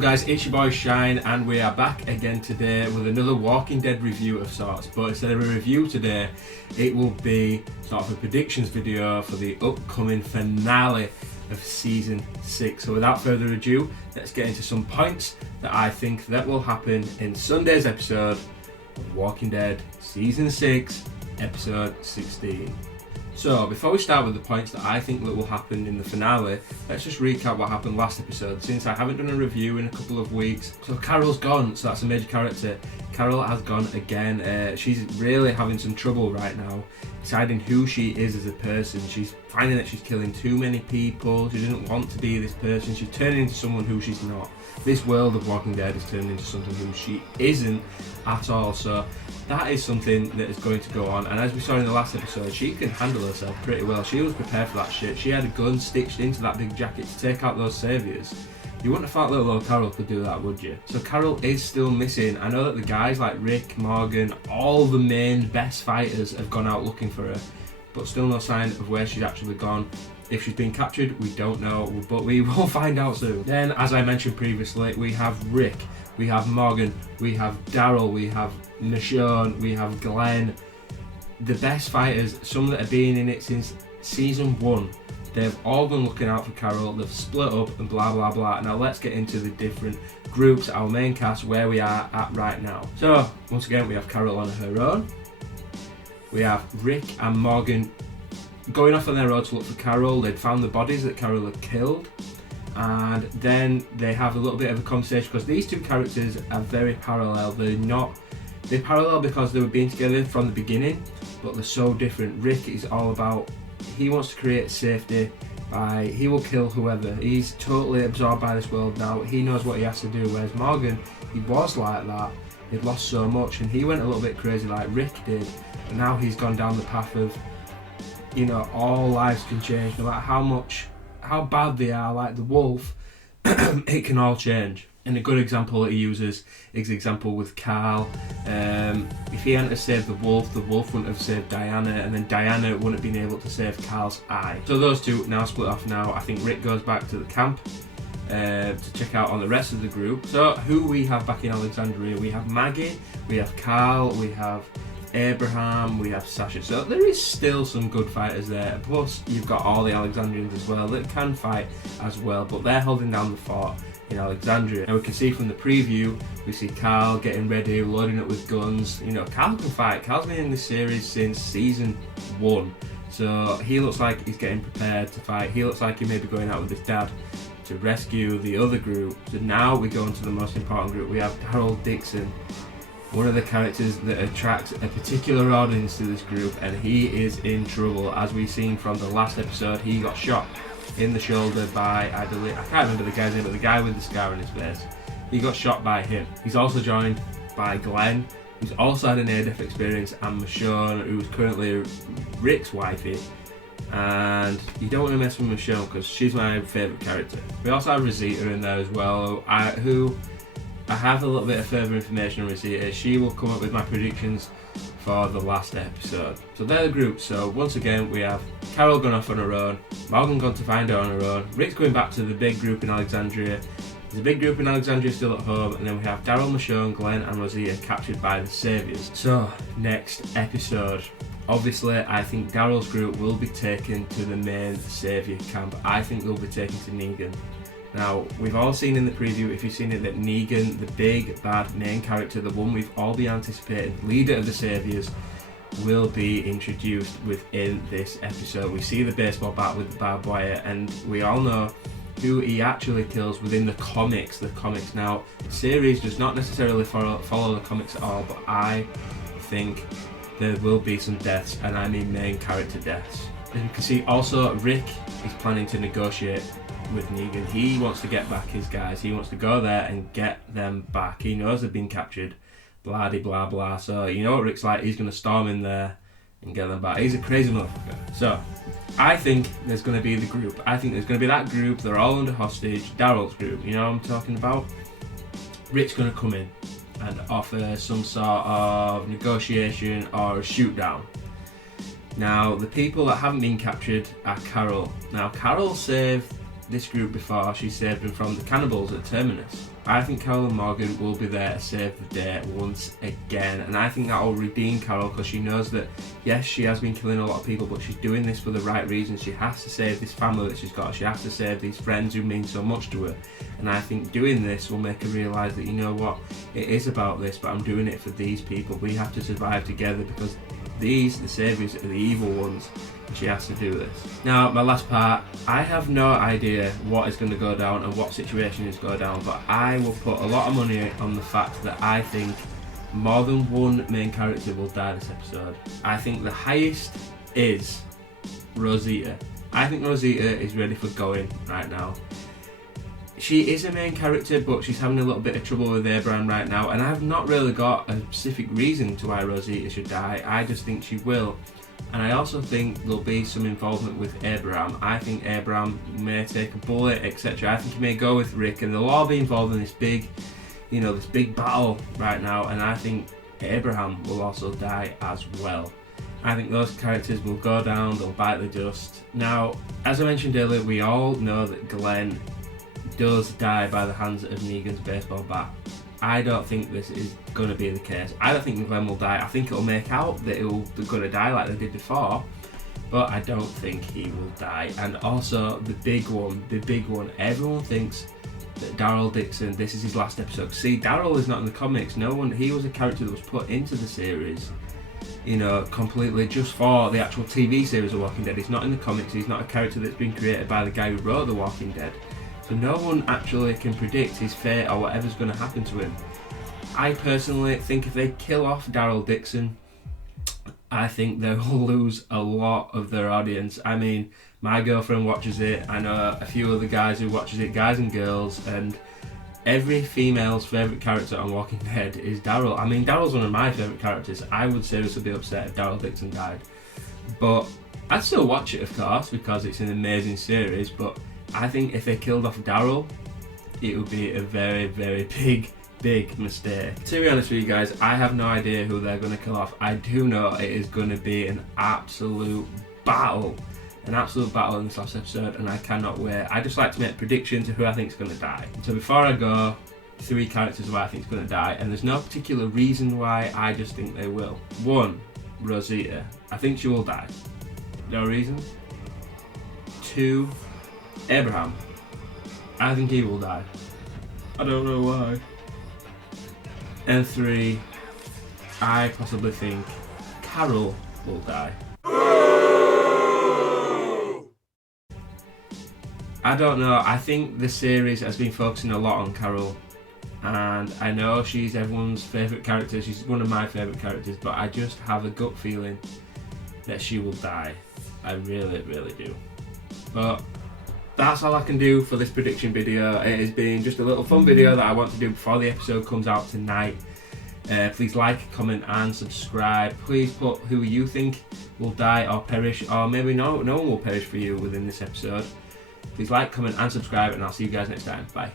up guys, it's your boy Shine and we are back again today with another Walking Dead review of sorts, but instead of a review today it will be sort of a predictions video for the upcoming finale of season 6. So without further ado, let's get into some points that I think that will happen in Sunday's episode of Walking Dead season 6 episode 16. So before we start with the points that I think that will happen in the finale, let's just recap what happened last episode, since I haven't done a review in a couple of weeks. So Carol's gone, so that's a major character. Carol has gone again. She's really having some trouble right now deciding who she is as a person. She's finding that she's killing too many people. She doesn't want to be this person. She's turning into someone who she's not. This world of Walking Dead is turning into something who she isn't at all. So that is something that is going to go on, and as we saw in the last episode, she can handle herself pretty well. She was prepared for that shit. She had a gun stitched into that big jacket to take out those saviors. You wouldn't have thought little old Carol could do that, would you? So Carol is still missing. I know that the guys like Rick, Morgan, all the main best fighters have gone out looking for her, but still no sign of where she's actually gone. If she's been captured, we don't know, but we will find out soon. Then, as I mentioned previously, we have Rick, we have Morgan, we have Daryl, we have Michonne, we have Glenn. The best fighters, some that have been in it since season 1. They've all been looking out for Carol, they've split up and blah blah blah. Now let's get into the different groups, our main cast, where we are at right now. So, once again, we have Carol on her own. We have Rick and Morgan going off on their own to look for Carol. They'd found the bodies that Carol had killed. And then they have a little bit of a conversation, because these two characters are very parallel. They're parallel because they were being together from the beginning, but they're so different. Rick is all about, he wants to create safety he will kill whoever. He's totally absorbed by this world now. He knows what he has to do, whereas Morgan, he was like that. He'd lost so much and he went a little bit crazy like Rick did, and now he's gone down the path of, you know, all lives can change no matter how bad they are, like the wolf. It can all change. And a good example that he uses is the example with Carl. If he hadn't saved the wolf wouldn't have saved Diana, and then Diana wouldn't have been able to save Carl's eye. So those two now split off now. I think Rick goes back to the camp to check out on the rest of the group. So who we have back in Alexandria? We have Maggie, we have Carl, we have Abraham, we have Sasha. So there is still some good fighters there. Plus you've got all the Alexandrians as well that can fight as well, but they're holding down the fort in Alexandria. Now we can see from the preview, we see Carl getting ready, loading up with guns. You know, Carl can fight. Carl's been in this series since season 1, so he looks like he's getting prepared to fight. He looks like he may be going out with his dad to rescue the other group. So now we go into the most important group. We have Dixon, one of the characters that attracts a particular audience to this group, and he is in trouble. As we've seen from the last episode, he got shot in the shoulder by, I can't remember the guy's name, but the guy with the scar on his face. He got shot by him. He's also joined by Glenn, who's also had an near-death experience, and Michonne, who's currently Rick's wifey. And you don't want to mess with Michonne because she's my favourite character. We also have Rosita in there as well, who I have a little bit of further information on Rosita. She will come up with my predictions for the last episode. So they're the groups. So once again, we have Carol going off on her own, Morgan going to find her on her own, Rick's going back to the big group in Alexandria. There's a big group in Alexandria still at home, and then we have Daryl, Michonne, Glenn and Rosita captured by the Saviors. So next episode, obviously I think Daryl's group will be taken to the main Saviour camp. I think they'll be taken to Negan. Now, we've all seen in the preview, if you've seen it, that Negan, the big bad main character, the one we've all been anticipating, leader of the Saviors, will be introduced within this episode. We see the baseball bat with the barbed wire, and we all know who he actually kills within the comics. Now, the series does not necessarily follow the comics at all, but I think there will be some deaths, and I mean main character deaths. As you can see, also Rick is planning to negotiate with Negan. He wants to get back his guys. He wants to go there and get them back. He knows they've been captured, blah de blah blah. So you know what Rick's like, he's going to storm in there and get them back. He's a crazy motherfucker. So I think there's going to be the group. I think there's going to be that group. They're all under hostage. Daryl's group, you know what I'm talking about? Rick's going to come in and offer some sort of negotiation or a shoot down. Now the people that haven't been captured are Carol. Now Carol saved this group before. She saved them from the cannibals at Terminus. I think Carol and Morgan will be there to save the day once again, and I think that will redeem Carol, because she knows that yes, she has been killing a lot of people, but she's doing this for the right reasons. She has to save this family that she's got. She has to save these friends who mean so much to her, and I think doing this will make her realise that, you know what, it is about this, but I'm doing it for these people. We have to survive together, because these, the saviours, are the evil ones. She has to do this. Now, my last part, I have no idea what is going to go down and what situation is going down, but I will put a lot of money on the fact that I think more than one main character will die this episode. I think the highest is Rosita. I think Rosita is ready for going right now. She is a main character, but she's having a little bit of trouble with Abraham right now, and I've not really got a specific reason to why Rosita should die. I just think she will. And I also think there'll be some involvement with Abraham. I think Abraham may take a bullet, etc. I think he may go with Rick, and they'll all be involved in this big, this big battle right now. And I think Abraham will also die as well. I think those characters will go down, they'll bite the dust. Now, as I mentioned earlier, we all know that Glenn does die by the hands of Negan's baseball bat. I don't think this is going to be the case. I don't think Glenn will die. I think it'll make out that they're going to die like they did before, but I don't think he will die. And also the big one, everyone thinks that Daryl Dixon, this is his last episode. See, Daryl is not in the comics. He was a character that was put into the series, completely just for the actual TV series of Walking Dead. He's not in the comics. He's not a character that's been created by the guy who wrote The Walking Dead. So no one actually can predict his fate or whatever's going to happen to him. I personally think if they kill off Daryl Dixon, I think they will lose a lot of their audience. I mean, my girlfriend watches it. I know a few other guys who watches it, guys and girls, and every female's favourite character on Walking Dead is Daryl. I mean, Daryl's one of my favourite characters. I would seriously be upset if Daryl Dixon died. But I'd still watch it, of course, because it's an amazing series, but I think if they killed off Daryl, it would be a very, very big mistake. To be honest with you guys, I have no idea who they're going to kill off. I do know it is going to be an absolute battle in this last episode, and I cannot wait. I just like to make predictions of who I think is going to die. So before I go, 3 characters who I think is going to die, and there's no particular reason why, I just think they will. 1, Rosita. I think she will die. No reason. 2, Abraham. I think he will die. I don't know why. And 3, I possibly think Carol will die. I don't know. I think the series has been focusing a lot on Carol, and I know she's everyone's favourite character. She's one of my favourite characters, but I just have a gut feeling that she will die. I really, really do. But that's all I can do for this prediction video. It has been just a little fun video that I want to do before the episode comes out tonight. Please like, comment and subscribe. Please put who you think will die or perish, or maybe no one will perish for you within this episode. Please like, comment and subscribe, and I'll see you guys next time. Bye.